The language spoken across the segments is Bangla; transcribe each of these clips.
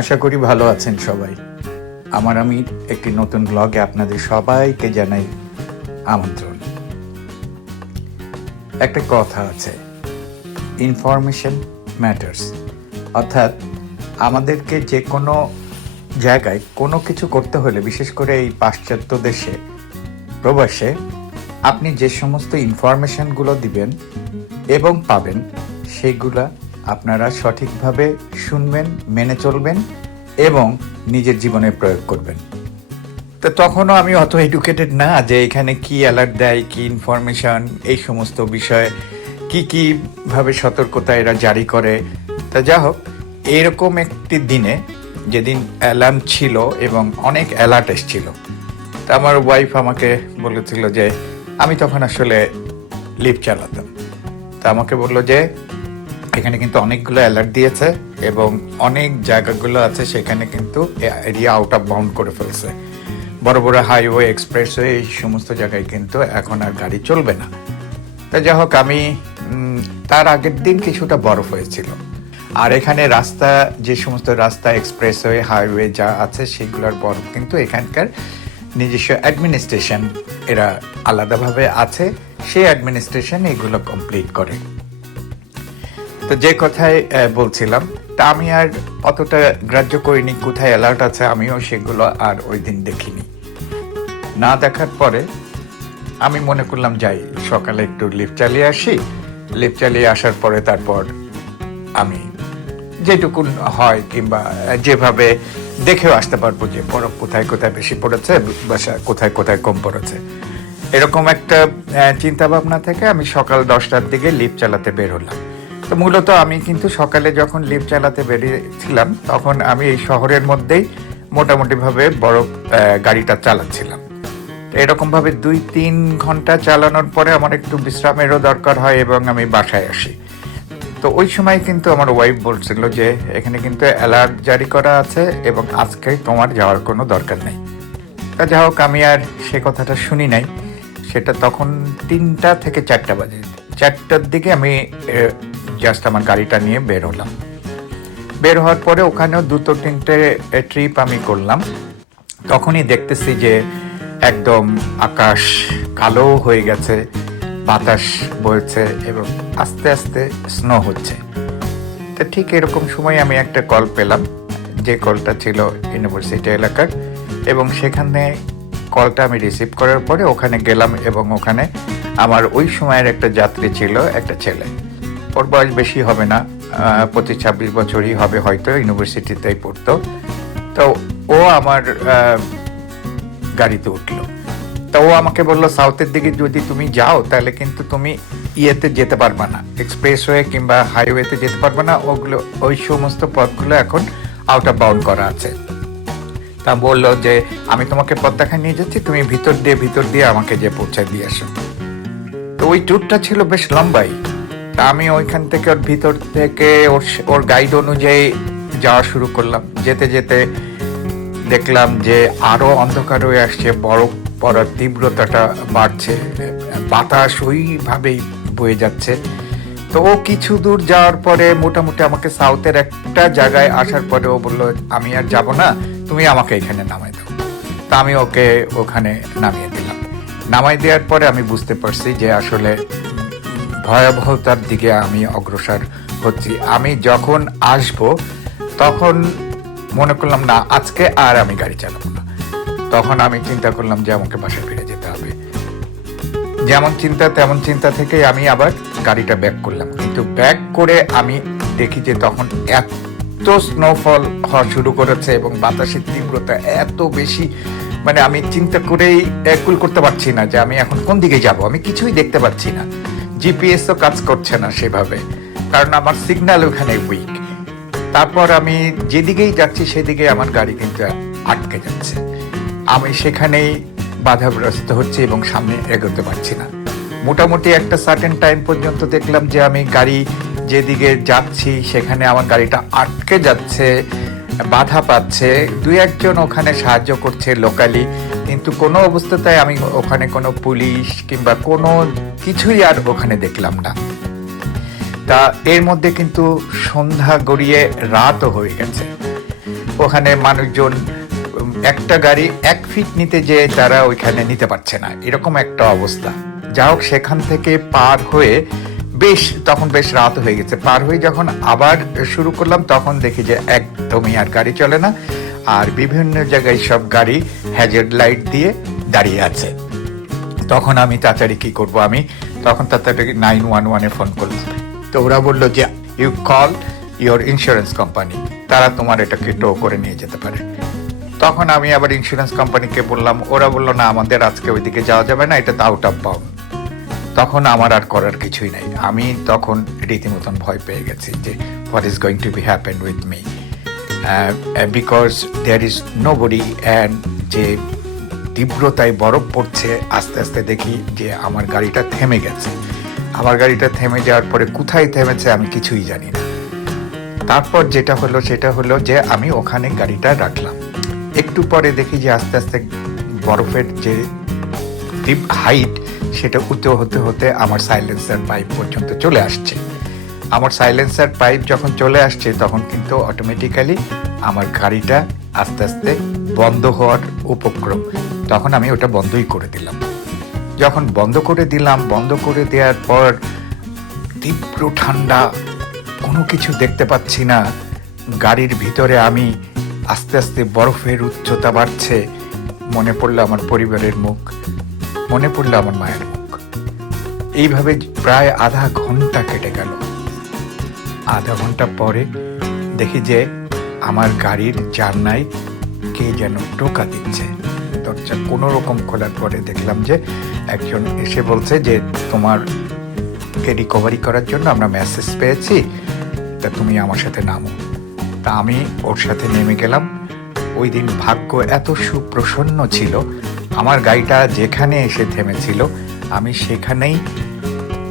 আশা করি ভালো আছেন সবাই। আমি একটি নতুন ব্লগে আপনাদের সবাইকে জানাই আমন্ত্রণ। একটা কথা আছে, ইনফরমেশন ম্যাটার্স। অর্থাৎ আমাদেরকে যে কোনো জায়গায় কোনো কিছু করতে হলে, বিশেষ করে এই পাশ্চাত্য দেশে প্রবাসে, আপনি যে সমস্ত ইনফরমেশনগুলো দিবেন এবং পাবেন সেগুলা আপনারা সঠিকভাবে শুনবেন, মেনে চলবেন এবং নিজের জীবনে প্রয়োগ করবেন। তো তখনও আমি অত এডুকেটেড না যে এখানে কি অ্যালার্ট দেয়, কি ইনফরমেশন, এই সমস্ত বিষয়ে কীভাবে সতর্কতা এরা জারি করে। তা যা হোক, এরকম একটি দিনে যেদিন অ্যালার্ম ছিল এবং অনেক অ্যালার্ট এসছিল, তা আমার ওয়াইফ আমাকে বলেছিল যে, আমি তখন আসলে লিফট চালাতাম, তা আমাকে বললো যে এখানে কিন্তু অনেকগুলো অ্যালার্ট দিয়েছে এবং অনেক জায়গাগুলো আছে সেখানে কিন্তু এরিয়া আউট অফ বাউন্ড করে ফেলছে। বড় বড় হাইওয়ে, এক্সপ্রেসওয়ে, এই সমস্ত জায়গায় কিন্তু এখন আর গাড়ি চলবে না। তা যাই হোক, আমি তার আগের দিন কিছুটা বরফ হয়েছিল। আর এখানে রাস্তা, যে সমস্ত রাস্তা, এক্সপ্রেসওয়ে, হাইওয়ে যা আছে সেগুলোর বরফ কিন্তু এখানকার নিজস্ব অ্যাডমিনিস্ট্রেশন এরা আলাদাভাবে আছে, সেই অ্যাডমিনিস্ট্রেশন এগুলো কমপ্লিট করে। তো যে কথায় বলছিলাম, তা আমি আর অতটা গ্রাহ্য করিনি কোথায় অ্যালার্ট আছে, আমিও সেগুলো আর ওই দিন দেখিনি। না দেখার পরে আমি মনে করলাম যাই সকালে একটু লিফট চালিয়ে আসি। লিফট চালিয়ে আসার পরে তারপর আমি যেটুকুন হয় কিংবা যেভাবে দেখেও আসতে পারবো যে বরফ কোথায় কোথায় বেশি পড়েছে, বাসা কোথায় কোথায় কম পড়েছে, এরকম একটা চিন্তা ভাবনা থেকে আমি সকাল 10টার দিকে লিফট চালাতে বের হলাম। তো মূলত আমি কিন্তু সকালে যখন লিফট চালাতে বেরিয়েছিলাম তখন আমি এই শহরের মধ্যেই মোটামুটিভাবে বরফ গাড়িটা চালাচ্ছিলাম। এরকমভাবে 2-3 ঘন্টা চালানোর পরে আমার একটু বিশ্রামেরও দরকার হয় এবং আমি বাসায় আসি। তো ওই সময় কিন্তু আমার ওয়াইফ বলছিল যে এখানে কিন্তু অ্যালার্ট জারি করা আছে এবং আজকে তোমার যাওয়ার কোনো দরকার নেই। তা যাই হোক, আমি আর সে কথাটা শুনি নাই। সেটা তখন 3টা থেকে 4টা বাজে। 4টার দিকে আমি জাস্ট আমার গাড়িটা নিয়ে বের হলাম। বের হওয়ার পরে ওখানেও 2-3টে ট্রিপ আমি করলাম। তখনই দেখতেছি যে একদম আকাশ কালো হয়ে গেছে, বাতাস বইছে এবং আস্তে আস্তে স্নো হচ্ছে। তো ঠিক এরকম সময় আমি একটা কল পেলাম, যে কলটা ছিল ইউনিভার্সিটি এলাকার, এবং সেখানে কলটা আমি রিসিভ করার পরে ওখানে গেলাম এবং ওখানে আমার ওই সময়ের একটা যাত্রী ছিল, একটা ছেলে। ওর বয়স বেশি হবে না, 25-26 বছরই হবে হয়তো, ইউনিভার্সিটিতেই পড়তো। তো ও আমার গাড়িতে উঠলো। তো ও আমাকে বললো, সাউথের দিকে যদি তুমি যাও তাহলে কিন্তু তুমি ইয়েতে যেতে পারবে না, এক্সপ্রেসওয়ে কিংবা হাইওয়েতে যেতে পারবে না, ওগুলো ওই সমস্ত পথগুলো এখন আউট অফ বাউন্ড করা আছে। তা বললো যে আমি তোমাকে পথ দেখা নিয়ে যাচ্ছি, তুমি ভিতর দিয়ে আমাকে যে পৌঁছায় দিয়ে আসো। তো ওই ট্যুরটা ছিল বেশ লম্বাই। তা আমি ওইখান থেকে ওর ভিতর থেকে ওর গাইড অনুযায়ী যাওয়া শুরু করলাম। যেতে যেতে দেখলাম যে আরো অন্ধকার হয়ে আসছে, বরফ পড়ার তীব্রতাটা বাড়ছে, বাতাস ওইভাবেই বয়ে যাচ্ছে। তো ও কিছু দূর যাওয়ার পরে মোটামুটি আমাকে সাউথের একটা জায়গায় আসার পরে ও বললো, আমি আর যাব না, তুমি আমাকে এখানে নামাই দাও। তা আমি ওকে ওখানে নামিয়ে দিলাম। নামাই দেওয়ার পরে আমি বুঝতে পারছি যে আসলে ভয়াবহতার দিকে আমি অগ্রসর হচ্ছি। আমি যখন আসবো তখন মনে করলাম না, আজকে আর আমি গাড়ি চালাবো না। তখন আমি চিন্তা করলাম যে আমাকে বাসায় ফিরে যেতে হবে। যেমন চিন্তা তেমন চিন্তা থেকে আমি আবার গাড়িটা ব্যাক করলাম। কিন্তু ব্যাক করে আমি দেখি যে তখন এত স্নোফল হওয়া শুরু করেছে এবং বাতাসের তীব্রতা এত বেশি, মানে আমি চিন্তা করেই কুল করতে পারছি না যে আমি এখন কোন দিকে যাব। আমি কিছুই দেখতে পাচ্ছি না, জিপিএসও কাজ করছে না সেভাবে, কারণ আমার সিগন্যাল ওখানে উইক। তারপর আমি যেদিকেই যাচ্ছি সেদিকে আমার গাড়ি কিন্তু আটকে যাচ্ছে। আমি সেখানেই বাধাগ্রস্ত হচ্ছে এবং সামনে এগোতে পারছি না। মোটামুটি একটা সার্টেন টাইম পর্যন্ত দেখলাম যে আমি গাড়ি যেদিকে যাচ্ছি সেখানে আমার গাড়িটা আটকে যাচ্ছে, বাধা পাচ্ছে। 2-1জন ওখানে সাহায্য করছে লোকালি, কিন্তু কোনো অবস্থাতেই আমি ওখানে কোনো পুলিশ কিংবা কোনো কিছুই আর ওখানে দেখলাম না। তা এর মধ্যে কিন্তু সন্ধ্যা গড়িয়ে রাতও হয়ে গেছে। ওখানে মানুষজন একটা গাড়ি 1 ফিট নিতে যে তারা ওইখানে নিতে পারছে না, এরকম একটা অবস্থা। যা হোক সেখান থেকে পার হয়ে তখন বেশ রাত হয়ে গেছে। পার হয়ে যখন আবার শুরু করলাম তখন দেখি যে একদমই আর গাড়ি চলে না, আর বিভিন্ন জায়গায় সব গাড়ি হ্যাজার্ড লাইট দিয়ে দাঁড়িয়ে আছে। তখন আমি তাড়াতাড়ি কি করব, আমি তখন তাড়াতাড়ি 911-এ ফোন করলাম। তো ওরা বললো যে you call your insurance company, তারা তোমার এটাকে টো করে নিয়ে যেতে পারে। তখন আমি আবার ইন্স্যুরেন্স কোম্পানিকে বললাম, ওরা বললো না আমাদের আজকে ওইদিকে যাওয়া যাবে না, এটা তো আউট অফ বাউন্ড। তখন আমার আর করার কিছুই নাই, আমি তখন রীতিমতন ভয় পেয়ে গেছি যে what is going to be happen with me, because there is no body. And যে তীব্রতায় বরফ পড়ছে, আস্তে আস্তে দেখি যে আমার গাড়িটা থেমে গেছে। আমার গাড়িটা থেমে যাওয়ার পরে কোথায় থেমেছে আমি কিছুই জানি না। তারপর যেটা হলো সেটা হলো যে আমি ওখানে গাড়িটা রাখলাম। একটু পরে দেখি যে আস্তে আস্তে বরফের যে হাইট সেটা হতে হতে আমার সাইলেন্সার পাইপ পর্যন্ত চলে আসছে। আমার সাইলেন্সার পাইপ যখন চলে আসছে তখন কিন্তু অটোমেটিক্যালি আমার গাড়িটা আস্তে আস্তে বন্ধ হওয়ার উপক্রম। তখন আমি ওটা বন্ধই করে দিলাম। যখন বন্ধ করে দেওয়ার পর তীব্র ঠান্ডা, কোনো কিছু দেখতে পাচ্ছি না। গাড়ির ভিতরে আমি আস্তে আস্তে বরফের উচ্চতা বাড়ছে। মনে পড়লো আমার পরিবারের মুখ, মনে পড়লো আমার মায়ের মুখ। এইভাবে প্রায় আধা ঘন্টা কেটে গেল। আধা ঘন্টা পরে দেখি যে আমার গাড়ির জানলায় কে যেন টোকা দিচ্ছে। দরজা কোনো রকম খোলার পরে দেখলাম যে একজন এসে বলছে যে তোমারকে রিকভারি করার জন্য আমরা মেসেজ পেয়েছি, তা তুমি আমার সাথে নামো। তা আমি ওর সাথে নেমে গেলাম। ওই দিন ভাগ্য এত সুপ্রসন্ন ছিল, আমার গাড়িটা যেখানে এসে থেমেছিল আমি সেখানেই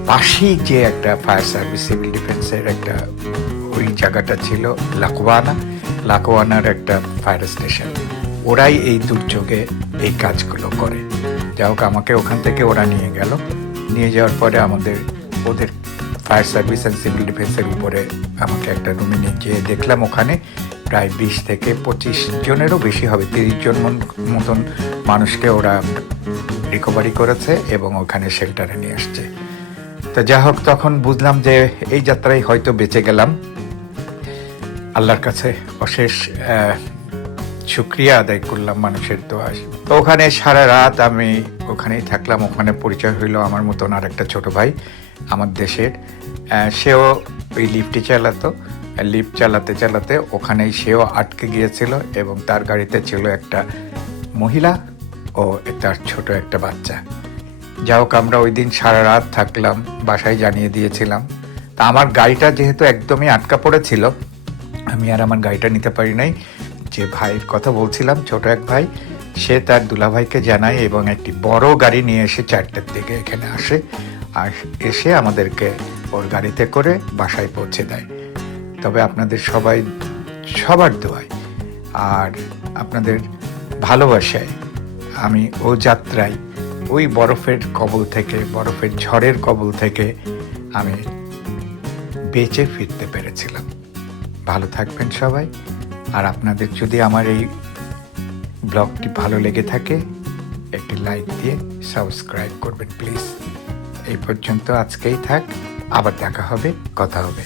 পাশেই যে একটা ফায়ার সার্ভিস সিভিল ডিফেন্সের একটা ওই জায়গাটা ছিল লাকোয়ানার একটা ফায়ার স্টেশন, ওরাই এই দুর্যোগে এই কাজগুলো করে। যাই হোক আমাকে ওখান থেকে ওরা নিয়ে যাওয়ার পরে ওদের ফায়ার সার্ভিস অ্যান্ড সিভিল ডিফেন্সের উপরে আমাকে একটা রুমে নিয়ে গিয়ে দেখলাম ওখানে প্রায় 20 থেকে 25 জনেরও বেশি হবে, 30 জন মতন মানুষকে ওরা রিকভারি করেছে এবং ওখানে শেল্টারে নিয়ে আসছে। তো যাই হোক তখন বুঝলাম যে এই যাত্রায় হয়তো বেঁচে গেলাম। আল্লাহর কাছে অশেষ শুকরিয়া আদায় করলাম মানুষের দোয়া। তো ওখানে সারা রাত আমি ওখানেই থাকলাম। ওখানে পরিচয় হইলো আমার মতন আর একটা ছোট ভাই আমার দেশের, সেও ওই লিফটে লিফট চালাতে ওখানেই সেও আটকে গিয়েছিল এবং তার গাড়িতে ছিল একটা মহিলা ও তার ছোট একটা বাচ্চা। যা হোক আমরা ওই দিন সারা রাত থাকলাম, বাসায় জানিয়ে দিয়েছিলাম। তা আমার গাড়িটা যেহেতু একদমই আটকা পড়েছিল, আমি আর আমার গাড়িটা নিতে পারি নাই। যে ভাইয়ের কথা বলছিলাম, ছোট এক ভাই, সে তার দুলাভাইকে জানায় এবং একটি বড় গাড়ি নিয়ে এসে 4টার দিকে এখানে আসে, আর এসে আমাদেরকে ওর গাড়িতে করে বাসায় পৌঁছে দেয়। তবে আপনাদের সবার দোয়ায় আর আপনাদের ভালোবাসায় আমি ও যাত্রায় ওই বরফের ঝড়ের কবল থেকে আমি বেঁচে ফিরতে পেরেছিলাম। ভালো থাকবেন সবাই। আর আপনাদের যদি আমার এই ব্লগটি ভালো লেগে থাকে একটি লাইক দিয়ে সাবস্ক্রাইব করবেন প্লিজ। এই পর্যন্ত আজকেই থাক, আবার দেখা হবে, কথা হবে।